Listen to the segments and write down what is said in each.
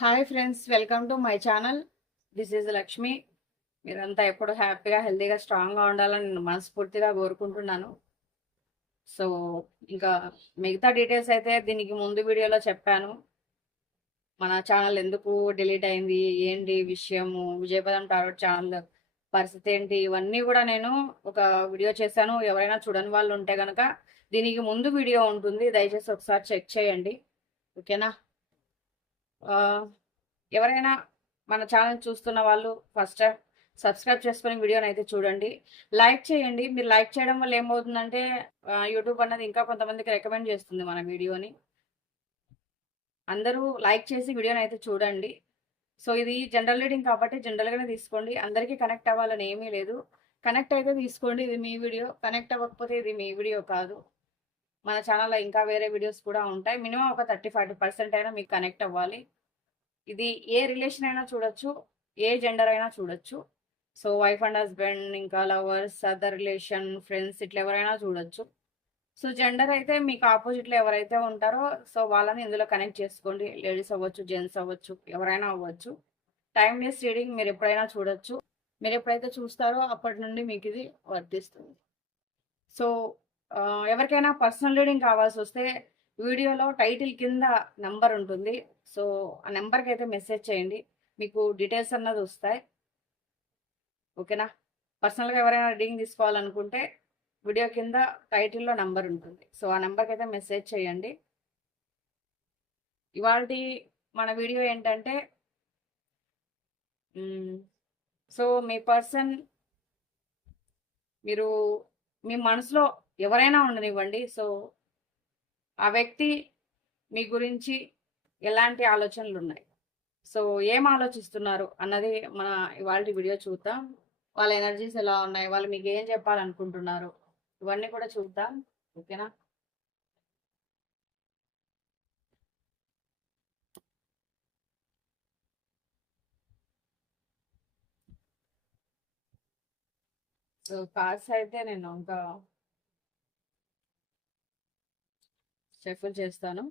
Hi friends, welcome to my channel. This is Lakshmi. మీరంతా ఎప్పుడు హ్యాపీగా హెల్తీగా స్ట్రాంగ్గా ఉండాలని నేను మనస్ఫూర్తిగా కోరుకుంటున్నాను. సో ఇంకా మిగతా డీటెయిల్స్ అయితే దీనికి ముందు వీడియోలో చెప్పాను. మన ఛానల్ ఎందుకు డిలీట్ అయింది, ఏంటి విషయము, విజయపదం టారోట్ ఛానల్ పరిస్థితి ఏంటి, ఇవన్నీ కూడా నేను ఒక వీడియో చేశాను. ఎవరైనా చూడని వాళ్ళు ఉంటే కనుక దీనికి ముందు వీడియో ఉంటుంది, దయచేసి ఒకసారి చెక్ చేయండి. ఓకేనా? ఎవరైనా మన ఛానల్ చూస్తున్న వాళ్ళు ఫస్ట్ సబ్స్క్రైబ్ చేసుకుని వీడియోని అయితే చూడండి, లైక్ చేయండి. మీరు లైక్ చేయడం వల్ల ఏమవుతుందంటే యూట్యూబ్ అన్నది ఇంకా కొంతమందికి రికమెండ్ చేస్తుంది మన వీడియోని. అందరూ లైక్ చేసి వీడియోని అయితే చూడండి. సో ఇది జనరల్ రీడింగ్ కాబట్టి జనరల్గానే తీసుకోండి, అందరికీ కనెక్ట్ అవ్వాలని ఏమీ లేదు. కనెక్ట్ అయితే తీసుకోండి, ఇది మీ వీడియో. కనెక్ట్ అవ్వకపోతే ఇది మీ వీడియో కాదు. మన ఛానల్లో ఇంకా వేరే వీడియోస్ కూడా ఉంటాయి. మినిమం ఒక 30-40% అయినా మీకు కనెక్ట్ అవ్వాలి. ఇది ఏ రిలేషన్ అయినా చూడొచ్చు, ఏ జెండర్ అయినా చూడొచ్చు. సో వైఫ్ అండ్ హస్బెండ్, ఇంకా లవర్స్, అదర్ రిలేషన్, ఫ్రెండ్స్, ఇట్లా ఎవరైనా చూడొచ్చు. సో జెండర్ అయితే మీకు ఆపోజిట్లో ఎవరైతే ఉంటారో సో వాళ్ళని ఇందులో కనెక్ట్ చేసుకోండి. లేడీస్ అవ్వచ్చు, జెంట్స్ అవ్వచ్చు, ఎవరైనా అవ్వచ్చు. టైమ్లెస్ రీడింగ్ మీరు ఎప్పుడైనా చూడొచ్చు. మీరు ఎప్పుడైతే చూస్తారో అప్పటి నుండి మీకు ఇది వర్తిస్తుంది. సో ఎవరికైనా పర్సనల్ రీడింగ్ కావాల్సి వస్తే వీడియోలో టైటిల్ కింద నంబర్ ఉంటుంది. సో ఆ నెంబర్కి అయితే మెసేజ్ చేయండి, మీకు డీటెయిల్స్ అన్నది వస్తాయి. ఓకేనా? పర్సనల్గా ఎవరైనా రీడింగ్ తీసుకోవాలనుకుంటే వీడియో కింద టైటిల్లో నంబర్ ఉంటుంది. సో ఆ నెంబర్కి అయితే మెసేజ్ చేయండి. ఇవాళ మన వీడియో ఏంటంటే సో మీ పర్సన్, మీరు మీ మనసులో ఎవరైనా ఉండనివ్వండి. సో ఆ వ్యక్తి మీ గురించి ఎలాంటి ఆలోచనలు ఉన్నాయి, సో ఏం ఆలోచిస్తున్నారు అన్నది మన ఇవాళ వీడియో చూద్దాం. వాళ్ళ ఎనర్జీస్ ఎలా ఉన్నాయి, వాళ్ళు మీకు ఏం చెప్పాలనుకుంటున్నారు, ఇవన్నీ కూడా చూద్దాం. ఓకేనా? సో కార్డ్స్ అయితే నేను ఇంకా షఫుల్ చేస్తాను.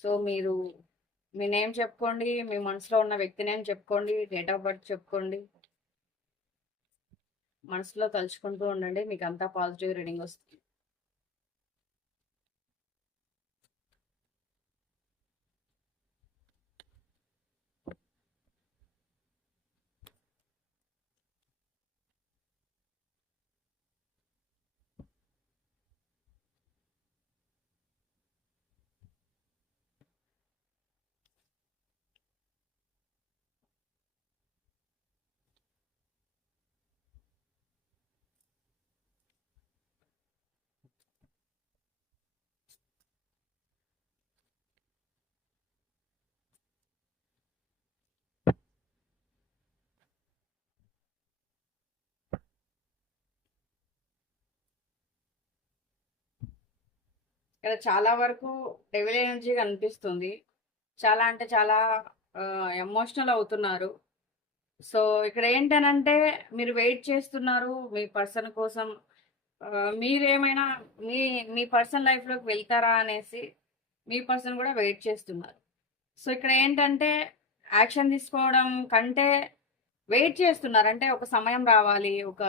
సో మీరు మీ నేమ్ చెప్పుకోండి, మీ మనసులో ఉన్న వ్యక్తి నేమ్ చెప్పుకోండి, డేట్ ఆఫ్ బర్త్ చెప్పుకోండి. మనసులో తలుచుకుంటూ ఉండండి, మీకు అంతా పాజిటివ్ రీడింగ్ వస్తుంది. ఇక్కడ చాలా వరకు డెవిల్ ఎనర్జీ కనిపిస్తుంది. చాలా అంటే చాలా ఎమోషనల్ అవుతున్నారు. సో ఇక్కడ ఏంటనంటే మీరు వెయిట్ చేస్తున్నారు మీ పర్సన్ కోసం. మీరేమైనా మీ మీ పర్సన్ లైఫ్లోకి వెళ్తారా అనేసి మీ పర్సన్ కూడా వెయిట్ చేస్తున్నారు. సో ఇక్కడ ఏంటంటే యాక్షన్ తీసుకోవడం కంటే వెయిట్ చేస్తున్నారు. అంటే ఒక సమయం రావాలి, ఒక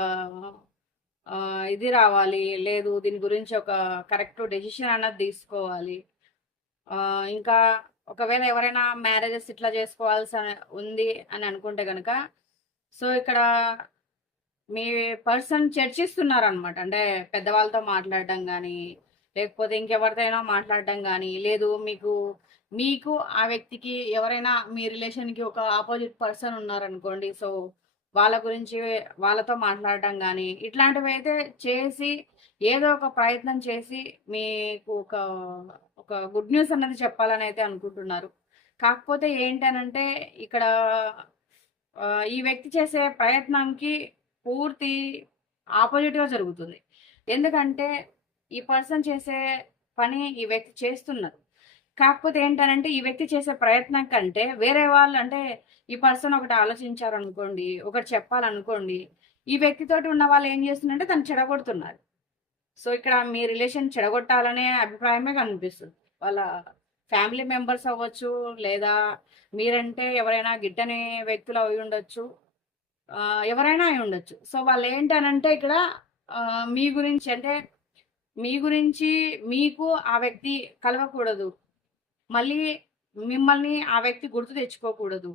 ఇది రావాలి, లేదు దీని గురించి ఒక కరెక్ట్ డెసిషన్ అన్నది తీసుకోవాలి. ఇంకా ఒకవేళ ఎవరైనా మ్యారేజెస్ ఇట్లా చేసుకోవాల్సి ఉంది అని అనుకుంటే కనుక సో ఇక్కడ మీ పర్సన్ చర్చిస్తున్నారనమాట. అంటే పెద్దవాళ్ళతో మాట్లాడడం కానీ, లేకపోతే ఇంకెవరితోనైనా మాట్లాడడం కానీ, లేదు మీకు మీకు ఆ వ్యక్తికి ఎవరైనా మీ రిలేషన్కి ఒక ఆపోజిట్ పర్సన్ ఉన్నారనుకోండి. సో వాళ్ళ గురించి వాళ్ళతో మాట్లాడడం కానీ ఇట్లాంటివి అయితే చేసి ఏదో ఒక ప్రయత్నం చేసి మీకు ఒక ఒక గుడ్ న్యూస్ అన్నది చెప్పాలని అయితే అనుకుంటున్నారు. కాకపోతే ఏంటనంటే ఇక్కడ ఈ వ్యక్తి చేసే ప్రయత్నంకి పూర్తి ఆపోజిట్‌గా జరుగుతుంది. ఎందుకంటే ఈ పర్సన్ చేసే పని ఈ వ్యక్తి చేస్తున్నారు. కాకపోతే ఏంటనంటే ఈ వ్యక్తి చేసే ప్రయత్నం కంటే వేరే వాళ్ళు, అంటే ఈ పర్సన్ ఒకటి ఆలోచించారనుకోండి, ఒకటి చెప్పాలనుకోండి, ఈ వ్యక్తితోటి ఉన్న వాళ్ళు ఏం చేస్తున్నారంటే దాన్ని చెడగొడుతున్నారు. సో ఇక్కడ మీ రిలేషన్ చెడగొట్టాలనే అభిప్రాయమే కనిపిస్తుంది వాళ్ళ ఫ్యామిలీ మెంబర్స్ అవ్వచ్చు, లేదా మీరంటే ఎవరైనా గిట్టని వ్యక్తులు అయి ఉండొచ్చు, ఎవరైనా అయి ఉండొచ్చు. సో వాళ్ళు ఏంటనంటే ఇక్కడ మీ గురించి అంటే మీ గురించి మీకు ఆ వ్యక్తి కలవకూడదు, మళ్ళీ మిమ్మల్ని ఆ వ్యక్తి గుర్తు తెచ్చుకోకూడదు.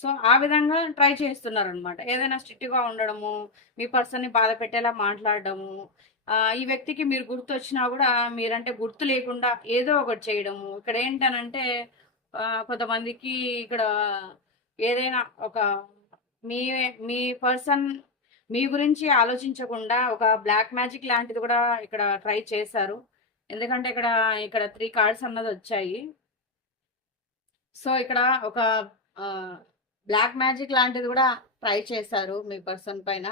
సో ఆ విధంగా ట్రై చేస్తున్నారనమాట. ఏదైనా స్ట్రిక్ట్‌గా ఉండడము, మీ పర్సన్‌ని బాధ పెట్టేలా మాట్లాడడము, ఈ వ్యక్తికి మీరు గుర్తొచ్చినా గూడా మీరంటే గుర్తు లేకుండా ఏదో ఒకటి చేయడము. ఇక్కడ ఏంటనంటే కొంతమందికి ఇక్కడ ఏదైనా ఒక మీ మీ పర్సన్ మీ గురించి ఆలోచించకుండా ఒక బ్లాక్ మ్యాజిక్ లాంటిది కూడా ఇక్కడ ట్రై చేశారు. ఎందుకంటే ఇక్కడ 3 కార్డ్స్ అన్నదొచ్చాయి. సో ఇక్కడ ఒక బ్లాక్ మ్యాజిక్ లాంటిది కూడా ట్రై చేశారు మీ పర్సన్ పైన.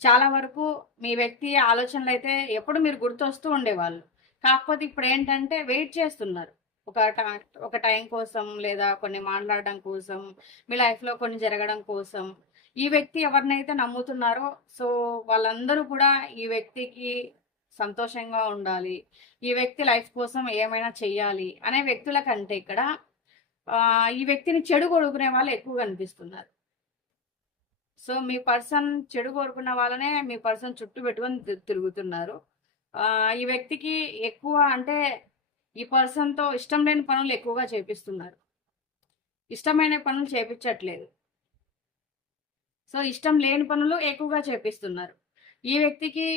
చాలా వరకు మీ వ్యక్తి ఆలోచనలు అయితే ఎప్పుడు మీరు గుర్తొస్తూ ఉండేవాళ్ళు. కాకపోతే ఇప్పుడు ఏంటంటే వెయిట్ చేస్తున్నారు. ఒక టైం కోసం, లేదా కొన్ని మాట్లాడడం కోసం, మీ లైఫ్లో కొన్ని జరగడం కోసం. ఈ వ్యక్తి ఎవరినైతే నమ్ముతున్నారో సో వాళ్ళందరూ కూడా ఈ వ్యక్తికి సంతోషంగా ఉండాలి, ఈ వ్యక్తి లైఫ్ కోసం ఏమైనా చెయ్యాలి అనే వ్యక్తుల కంటే ఇక్కడ ఈ వ్యక్తిని చెడు కొడుకునే వాళ్ళు ఎక్కువగా కనిపిస్తున్నారు. సో మీ పర్సన్ చెడు కోరుకున్న వాళ్ళనే మీ పర్సన్ చుట్టూ పెట్టుకొని తిరుగుతున్నారు. ఈ వ్యక్తికి ఎక్కువ అంటే ఈ పర్సన్తో ఇష్టం లేని పనులు ఎక్కువగా చేపిస్తున్నారు, ఇష్టమైన పనులు చేపించట్లేదు. సో ఇష్టం లేని పనులు ఎక్కువగా చేపిస్తున్నారు. ఈ వ్యక్తికి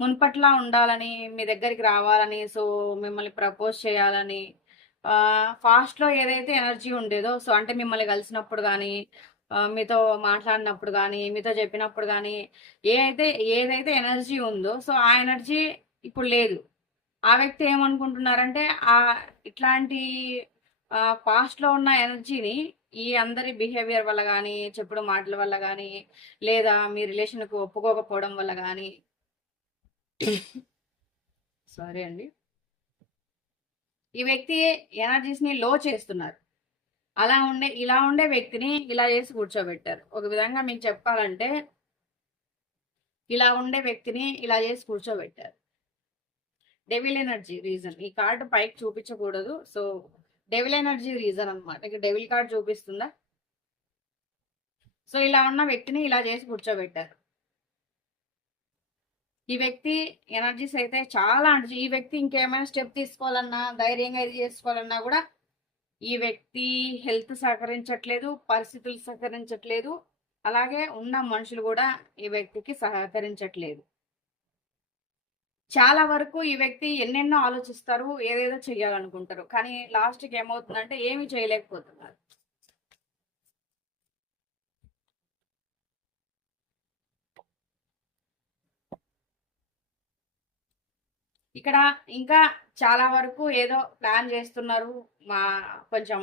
మున్పట్లా ఉండాలని, మీ దగ్గరికి రావాలని, సో మిమ్మల్ని ప్రపోజ్ చేయాలని, ఫాస్ట్లో ఏదైతే ఎనర్జీ ఉండేదో, సో అంటే మిమ్మల్ని కలిసినప్పుడు కానీ, మీతో మాట్లాడినప్పుడు కానీ, మీతో చెప్పినప్పుడు కానీ ఏదైతే ఎనర్జీ ఉందో సో ఆ ఎనర్జీ ఇప్పుడు లేదు. ఆ వ్యక్తి ఏమనుకుంటున్నారంటే ఇట్లాంటి పాస్ట్లో ఉన్న ఎనర్జీని ఈ అందరి బిహేవియర్ వల్ల కానీ, చెప్పుడు మాటల వల్ల కానీ, లేదా మీ రిలేషన్కు ఒప్పుకోకపోవడం వల్ల కానీ సారీ అండి, ఈ వ్యక్తి ఎనర్జీస్ని లో చేస్తున్నారు. ఇలా ఉండే వ్యక్తిని ఇలా చేసి కూర్చోబెట్టారు. ఒక విధంగా మీకు చెప్పాలంటే ఇలా ఉండే వ్యక్తిని ఇలా చేసి కూర్చోబెట్టారు. Devil energy reason. ఈ కార్డు పైకి చూపించకూడదు. సో డెవిల్ ఎనర్జీ రీజన్ అనమాట. ఇక డెవిల్ కార్డు చూపిస్తుందా? సో ఇలా ఉన్న వ్యక్తిని ఇలా చేసి కూర్చోబెట్టారు. ఈ వ్యక్తి ఎనర్జీస్ అయితే చాలా అంటే ఈ వ్యక్తి ఇంకేమైనా స్టెప్ తీసుకోవాలన్నా, ధైర్యంగా ఇది చేసుకోవాలన్నా కూడా ఈ వ్యక్తి హెల్త్ సహకరించట్లేదు, పరిస్థితులు సహకరించట్లేదు, అలాగే ఉన్న మనుషులు కూడా ఈ వ్యక్తికి సహకరించట్లేదు. చాలా వరకు ఈ వ్యక్తి ఎన్నెన్నో ఆలోచిస్తారు, ఏదేదో చెయ్యాలనుకుంటారు, కానీ లాస్ట్కి ఏమవుతుందంటే ఏమీ చేయలేకపోతున్నారు. ఇక్కడ ఇంకా చాలా వరకు ఏదో ప్లాన్ చేస్తున్నారు, కొంచెం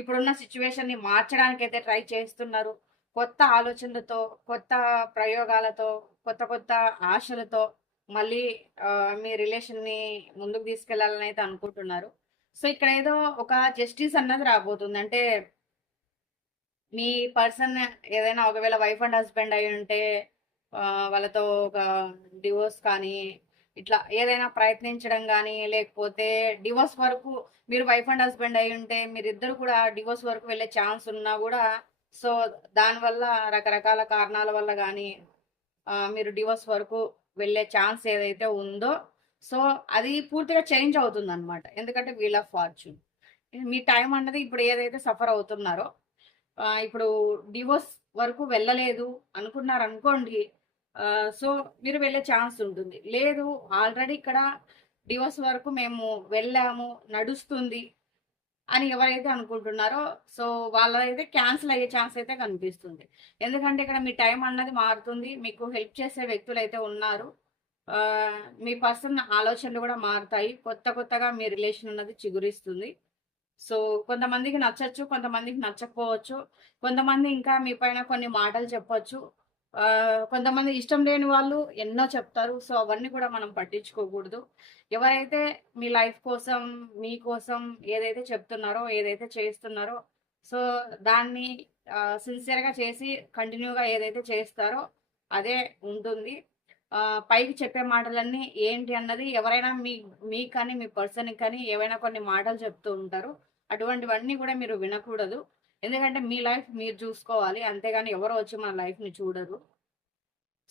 ఇప్పుడున్న సిచ్యువేషన్ని మార్చడానికి అయితే ట్రై చేస్తున్నారు. కొత్త ఆలోచనలతో, కొత్త ప్రయోగాలతో, కొత్త ఆశలతో మళ్ళీ మీ రిలేషన్ని ముందుకు తీసుకెళ్లాలని అయితే అనుకుంటున్నారు. సో ఇక్కడ ఏదో ఒక జస్టిస్ అన్నది రాబోతుంది. అంటే మీ పర్సన్ ఏదైనా ఒకవేళ వైఫ్ అండ్ హస్బెండ్ అయి ఉంటే వాళ్ళతో ఒక డివోర్స్ కానీ ఇట్లా ఏదైనా ప్రయత్నించడం కానీ, లేకపోతే డివోర్స్ వరకు మీరు వైఫ్ అండ్ హస్బెండ్ అయి ఉంటే మీరిద్దరు కూడా డివోర్స్ వరకు వెళ్ళే ఛాన్స్ ఉన్నా కూడా సో దానివల్ల రకరకాల కారణాల వల్ల కానీ మీరు డివోర్స్ వరకు వెళ్ళే ఛాన్స్ ఏదైతే ఉందో సో అది పూర్తిగా చేంజ్ అవుతుంది అనమాట. ఎందుకంటే వీల్ ఆఫ్ ఫార్చ్యూన్ మీ టైం అన్నది ఇప్పుడు ఏదైతే సఫర్ అవుతున్నారో ఇప్పుడు డివోర్స్ వరకు వెళ్ళలేదు అనుకున్నారు అనుకోండి, సో మీరు వెళ్ళే ఛాన్స్ ఉంటుంది. లేదు ఆల్రెడీ ఇక్కడ డివోర్స్ వరకు మేము వెళ్ళాము, నడుస్తుంది అని ఎవరైతే అనుకుంటున్నారో సో వాళ్ళైతే క్యాన్సిల్ అయ్యే ఛాన్స్ అయితే కనిపిస్తుంది. ఎందుకంటే ఇక్కడ మీ టైం అన్నది మారుతుంది, మీకు హెల్ప్ చేసే వ్యక్తులు అయితే ఉన్నారు, మీ పర్సన్ ఆలోచనలు కూడా మారుతాయి, కొత్తగా మీ రిలేషన్ అన్నది చిగురిస్తుంది. సో కొంతమందికి నచ్చచ్చు, కొంతమందికి నచ్చకపోవచ్చు, కొంతమంది ఇంకా మీ పైన కొన్ని మాటలు చెప్పొచ్చు, కొంతమంది ఇష్టం లేని వాళ్ళు ఎన్నో చెప్తారు. సో అవన్నీ కూడా మనం పట్టించుకోకూడదు. ఎవరైతే మీ లైఫ్ కోసం, మీకోసం ఏదైతే చెప్తున్నారో, ఏదైతే చేస్తున్నారో సో దాన్ని సిన్సియర్గా చేసి కంటిన్యూగా ఏదైతే చేస్తారో అదే ఉంటుంది. పైకి చెప్పే మాటలన్నీ ఏంటి అన్నది ఎవరైనా మీకు కానీ, మీ పర్సన్‌కి కానీ ఏవైనా కొన్ని మాటలు చెప్తూ ఉంటారు. అటువంటివన్నీ కూడా మీరు వినకూడదు. ఎందుకంటే మీ లైఫ్ మీరు చూసుకోవాలి. అంతేగాని ఎవరో వచ్చి మన లైఫ్‌ని చూడరు.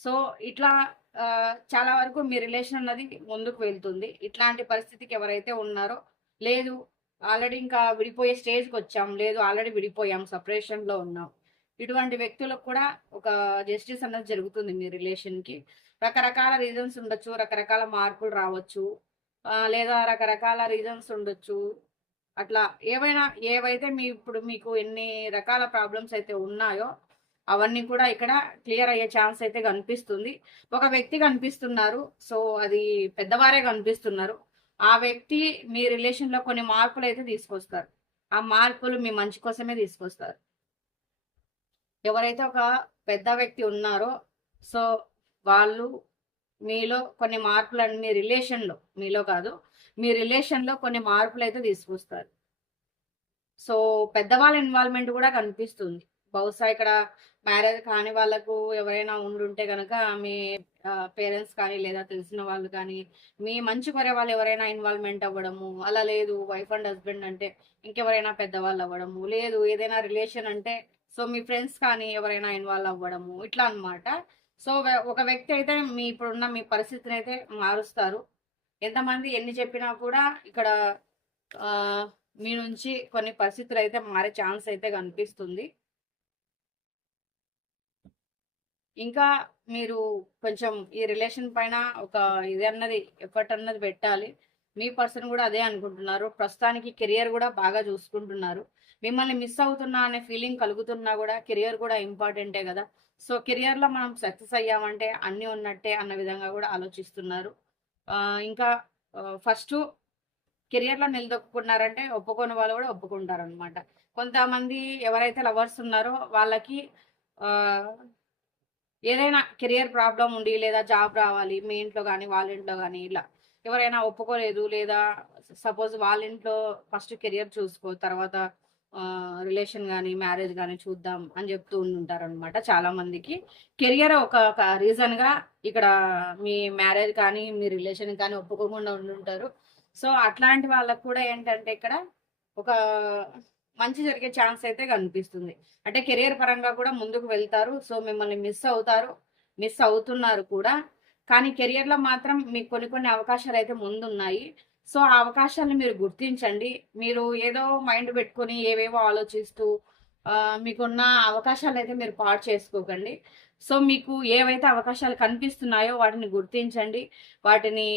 సో, ఇట్లా చాలా వరకు మీ రిలేషన్ అన్నది ముందుకు వెళ్తుంది. ఇట్లాంటి పరిస్థితికి ఎవరైతే ఉన్నారో, లేదు ఆల్రెడీ ఇంకా విడిపోయే స్టేజ్‌కొచ్చాం. లేదు ఆల్రెడీ విడిపోయాం. సెపరేషన్‌లో ఉన్నాం. ఇటువంటి వ్యక్తులకు కూడా ఒక జస్టిస్ అన్నది జరుగుతుంది మీ రిలేషన్‌కి. రకరకాల రీజన్స్ ఉండొచ్చు. రకరకాల మార్పులు రావచ్చు. లేదా రకరకాల రీజన్స్ ఉండొచ్చు. అట్లా ఏవైతే ఇప్పుడు మీకు ఎన్ని రకాల ప్రాబ్లమ్స్ అయితే ఉన్నాయో, అవన్నీ కూడా ఇక్కడ క్లియర్ అయ్యే ఛాన్స్ అయితే కనిపిస్తుంది. ఒక వ్యక్తి కనిపిస్తున్నారు. సో, అది పెద్దవారే కనిపిస్తున్నారు. ఆ వ్యక్తి మీ రిలేషన్‌లో కొన్ని మార్పులైతే తీసుకొస్తారు. ఆ మార్పులు మీ మంచి కోసమే తీసుకొస్తారు. ఎవరైతే ఒక పెద్ద వ్యక్తి ఉన్నారో, సో, వాళ్ళు మీలో కొన్ని మార్పులను మీ రిలేషన్‌లో, మీలో కాదు, మీ రిలేషన్‌లో కొన్ని మార్పులైతే తీసుకొస్తారు. సో, పెద్దవాళ్ళ ఇన్వాల్వ్‌మెంట్ గూడా కనిపిస్తుంది. బహుశా ఇక్కడ మ్యారేజ్ కాని వాళ్ళకు ఎవరైనా ఉండుంటే గనక మీ పేరెంట్స్ కానీ, లేదా తెలిసిన వాళ్ళు కానీ, మీ మంచి కోరే వాళ్ళు ఎవరైనా ఇన్వాల్వ్‌మెంట్ అవ్వడము, అలా లేదు వైఫ్ అండ్ హస్బెండ్ అంటే ఇంకెవరైనా పెద్దవాళ్ళు అవ్వడము, లేదు ఏదైనా రిలేషన్ అంటే సో, మీ ఫ్రెండ్స్ కానీ ఎవరైనా ఇన్వాల్వ్ అవ్వడము, ఇట్లా అన్నమాట. సో, ఒక వ్యక్తి అయితే ఇప్పుడున్న మీ పరిస్థితినైతే మారుస్తారు. ఎంతమంది ఎన్ని చెప్పినా కూడా ఇక్కడ ఆహ్, మీ నుంచి కొన్ని పరిస్థితులైతే మారే ఛాన్స్ అయితే కనిపిస్తుంది. ఇంకా మీరు కొంచెం ఈ రిలేషన్ పైన ఒక ఎఫర్ట్ అన్నది పెట్టాలి. మీ పర్సన్ గూడా అదే అనుకుంటున్నారు. ప్రస్తుతానికి కెరియర్ గూడా బాగా చూసుకుంటున్నారు. మిమ్మల్ని మిస్ అవుతున్నా అనే ఫీలింగ్ కలుగుతున్నా గూడా కెరియర్ గూడా ఇంపార్టెంటే గదా! సో, కెరియర్‌లో మనం సక్సెస్ అయ్యామంటే అన్నీ ఉన్నట్టే అన్న విధంగా గూడా ఆలోచిస్తున్నారు. ఇంకా ఫస్టు కెరియర్‌లో నిలదొక్కుకున్నారంటే ఒప్పుకోని వాళ్ళు గూడా ఒప్పుకుంటారనమాట. కొంతమంది ఎవరైతే లవర్స్ ఉన్నారో వాళ్ళకి ఆహ్, ఏదైనా కెరియర్ ప్రాబ్లమ్ ఉండి లేదా జాబ్ రావాలి మీ ఇంట్లో గాని, వాళ్ళ ఇంట్లో గాని ఇలా ఎవరైనా ఒప్పుకోలేదు లేదా సపోజ్ వాళ్ళ ఇంట్లో ఫస్ట్ కెరియర్ చూసుకో తర్వాత రిలేషన్ గాని, మ్యారేజ్ గాని చూద్దాం అని చెప్తూ ఉండుంటారనమాట చాలా మందికి. కెరియర్ ఒక రీజన్‌గా ఇక్కడ మీ మ్యారేజ్ కానీ, మీ రిలేషన్ కానీ ఒప్పుకోకుండా ఉండుంటారు. సో, అట్లాంటి వాళ్ళకి కూడా ఏంటంటే ఇక్కడ ఒక మంచి జరిగే ఛాన్స్ అయితే కనిపిస్తుంది. అంటే కెరియర్ పరంగా కూడా ముందుకు వెళ్తారు. సో, మిమ్మల్ని మిస్ అవుతారు. మిస్ అవుతున్నారు కూడా. కానీ కెరియర్‌లో మాత్రం మీకు కొన్ని కొన్ని అవకాశాలైతే ముందున్నాయి. సో, ఆ అవకాశాలను మీరు గుర్తించండి. మీరు ఏదో మైండ్ పెట్టుకొని ఏవేవో ఆలోచిస్తూ మీకున్న అవకాశాలైతే మీరు పాడు చేసుకోకండి. సో, మీకు ఏవైతే అవకాశాలు కనిపిస్తున్నాయో వాటిని గుర్తించండి. వాటిని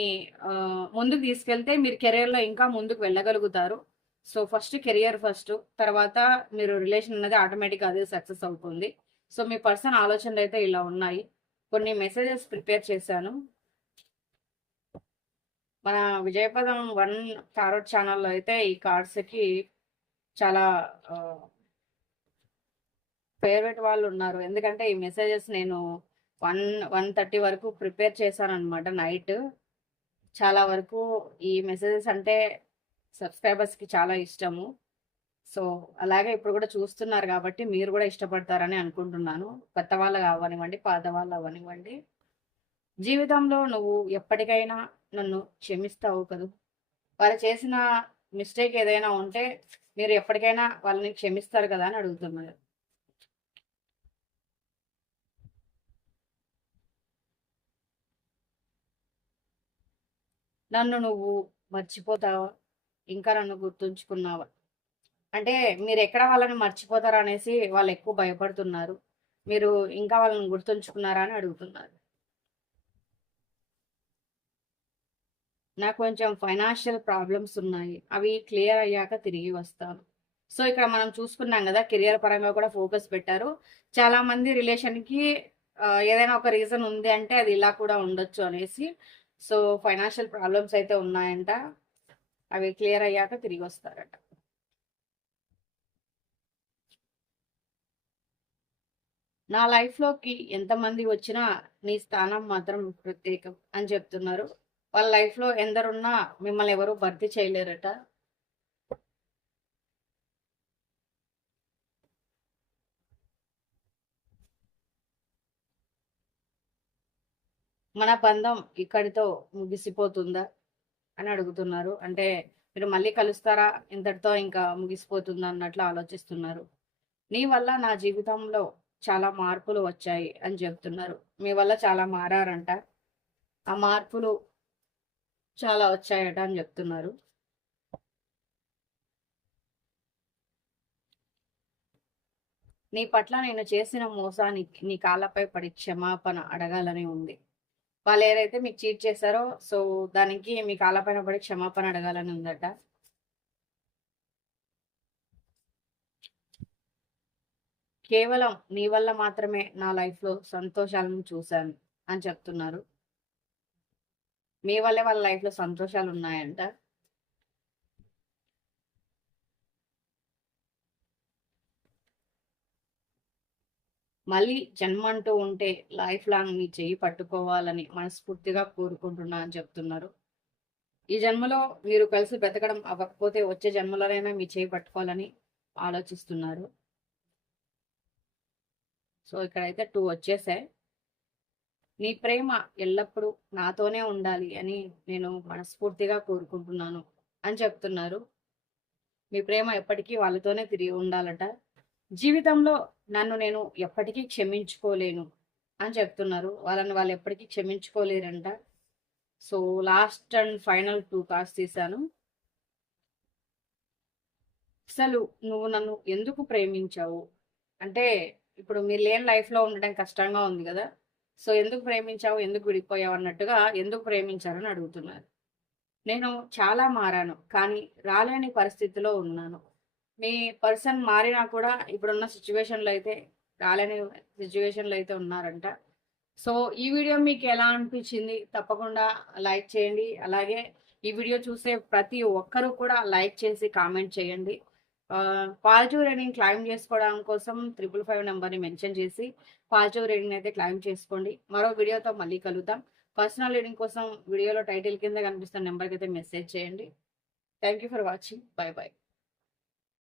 ముందుకు తీసుకెళ్తే మీరు కెరియర్‌లో ఇంకా ముందుకు వెళ్ళగలుగుతారు. So, first career first. తర్వాత మీరు రిలేషన్ అనేది ఆటోమేటిక్‌గా అదే సక్సెస్ అవుతుంది. సో, మీ పర్సన్ ఆలోచనలైతే ఇలా ఉన్నాయి. కొన్ని మెసేజెస్ ప్రిపేర్ చేశాను. మన విజయపదం 1 టారోట్ ఛానెల్‌లో అయితే ఈ కార్డ్స్‌కి చాలా ఆహ్, ఫేవరెట్ వాళ్ళున్నారు. ఎందుకంటే ఈ మెసేజెస్ నేను 1:30 వరకు ప్రిపేర్ చేశాననమాట నైట్. చాలా వరకు ఈ మెసేజెస్ అంటే సబ్‌స్క్రైబర్స్‌కి చాలా ఇష్టము. సో, అలాగే ఇప్పుడు గూడా చూస్తున్నారు గాబట్టి మీరు గూడా ఇష్టపడతారని అనుకుంటున్నాను. కొత్త వాళ్ళు అవ్వనివ్వండి, పాత వాళ్ళు అవ్వనివ్వండి. జీవితంలో నువ్వు ఎప్పటికైనా నన్ను క్షమిస్తావు కదూ! వాళ్ళు చేసిన మిస్టేక్ ఏదైనా ఉంటే మీరు ఎప్పటికైనా వాళ్ళని క్షమిస్తారు కదా! అని అడుగుతున్నారు. నన్ను నువ్వు మర్చిపోతావా? ఇంకా నన్ను గుర్తుంచుకున్నావా? అంటే మీరెక్కడ వాళ్ళని మర్చిపోతారనేసి వాళ్ళెక్కువ భయపడుతున్నారు. మీరు ఇంకా వాళ్ళని గుర్తుంచుకున్నారా అని అడుగుతున్నారు. నాకు కొంచెం ఫైనాన్షియల్ ప్రాబ్లమ్స్ ఉన్నాయి. అవి క్లియర్ అయ్యాక తిరిగి వస్తాను. సో, ఇక్కడ మనం చూసుకున్నాం గదా! కెరియర్ పరంగా కూడా ఫోకస్ పెట్టారు. చాలామంది రిలేషన్‌కి ఏదైనా ఒక రీజన్ ఉంది అంటే అది ఇలా కూడా ఉండొచ్చు అనేసి. సో, ఫైనాన్షియల్ ప్రాబ్లమ్స్ అయితే ఉన్నాయంట. అవి క్లియర్ అయ్యాక తిరిగొస్తారట. నా లైఫ్‌లోకి ఎంతమంది వచ్చినా నీ స్థానం మాత్రం ప్రత్యేకం అని చెప్తున్నారు. వాళ్ళ లైఫ్‌లో ఎందరున్నా మిమ్మల్ని ఎవరు భర్తీ చేయలేరట. మన బంధం ఇక్కడితో ముగిసిపోతుందా అని అడుగుతున్నారు. అంటే మీరు మళ్ళీ కలుస్తారా? ఇంతటితో ఇంకా ముగిసిపోతుందా అన్నట్లు ఆలోచిస్తున్నారు. నీ వల్ల నా జీవితంలో చాలా మార్పులు వచ్చాయి అని చెప్తున్నారు. మీ వల్ల చాలా మారారంట. ఆ మార్పులు చాలా వచ్చాయట అని చెప్తున్నారు. నీ పట్ల నేను చేసిన మోసానికి నీ కాళ్ళపై పడి క్షమాపణ అడగాలని ఉంది. వాళ్ళు ఏదైతే మీకు చీట్ చేశారో సో దానికి మీ కాళ్ళపైన పడి క్షమాపణ అడగాలని ఉందట. కేవలం నీ వల్ల మాత్రమే నా లైఫ్‌లో సంతోషాలను చూశాను అని చెప్తున్నారు. మీ వల్లే వాళ్ళ లైఫ్‌లో సంతోషాలున్నాయంట. మళ్ళీ జన్మంటూ ఉంటే లైఫ్ లాంగ్ నీ చెయ్యి పట్టుకోవాలని మనస్ఫూర్తిగా కోరుకుంటున్నా అని చెప్తున్నారు. ఈ జన్మలో మీరు కలిసి బ్రతకడం అవ్వకపోతే వచ్చే జన్మలోనైనా మీ చేయి పట్టుకోవాలని ఆలోచిస్తున్నారు. సో ఇక్కడైతే 2 వచ్చేసాయి. నీ ప్రేమ ఎల్లప్పుడూ నాతోనే ఉండాలి అని నేను మనస్ఫూర్తిగా కోరుకుంటున్నాను అని చెప్తున్నారు. మీ ప్రేమ ఎప్పటికీ వాళ్ళతోనే తిరిగి ఉండాలట. జీవితంలో నన్ను నేను ఎప్పటికీ క్షమించుకోలేను అని చెప్తున్నారు. వాళ్ళని వాళ్ళు ఎప్పటికీ క్షమించుకోలేరంట. So last and final 2 cards తీశాను. అసలు నువ్వు నన్ను ఎందుకు ప్రేమించావు? అంటే ఇప్పుడు మీరు లేని లైఫ్‌లో ఉండడం కష్టంగా ఉంది గదా! సో ఎందుకు ప్రేమించావు? ఎందుకు విడిపోయావు? అన్నట్టుగా ఎందుకు ప్రేమించారని అడుగుతున్నారు. నేను చాలా మారాను. కానీ రాలేని పరిస్థితిలో ఉన్నాను. మీ పర్సన్ మారినా కూడా ఇప్పుడున్న సిట్యుయేషన్‌లో అయితే రాలేని సిట్యుయేషన్‌లో అయితే ఉన్నారంట. సో ఈ వీడియో మీకు ఎలా అనిపించింది? తప్పకుండా లైక్ చేయండి. అలాగే ఈ వీడియో చూసే ప్రతి ఒక్కరు కూడా లైక్ చేసి కామెంట్ చేయండి. పాజిటివ్ రేటింగ్ క్లెయిమ్ చేసుకోవడం కోసం 555 నెంబర్‌ని మెన్షన్ చేసి పాజిటివ్ రేటింగ్ అయితే క్లెయిమ్ చేసుకోండి. మరో వీడియోతో మళ్ళీ కలుద్దాం. పర్సనల్ రీడింగ్ కోసం వీడియోలో టైటిల్ కింద కనిపిస్తున్న నెంబర్‌కి అయితే మెసేజ్ చేయండి. Thank you for watching. By by.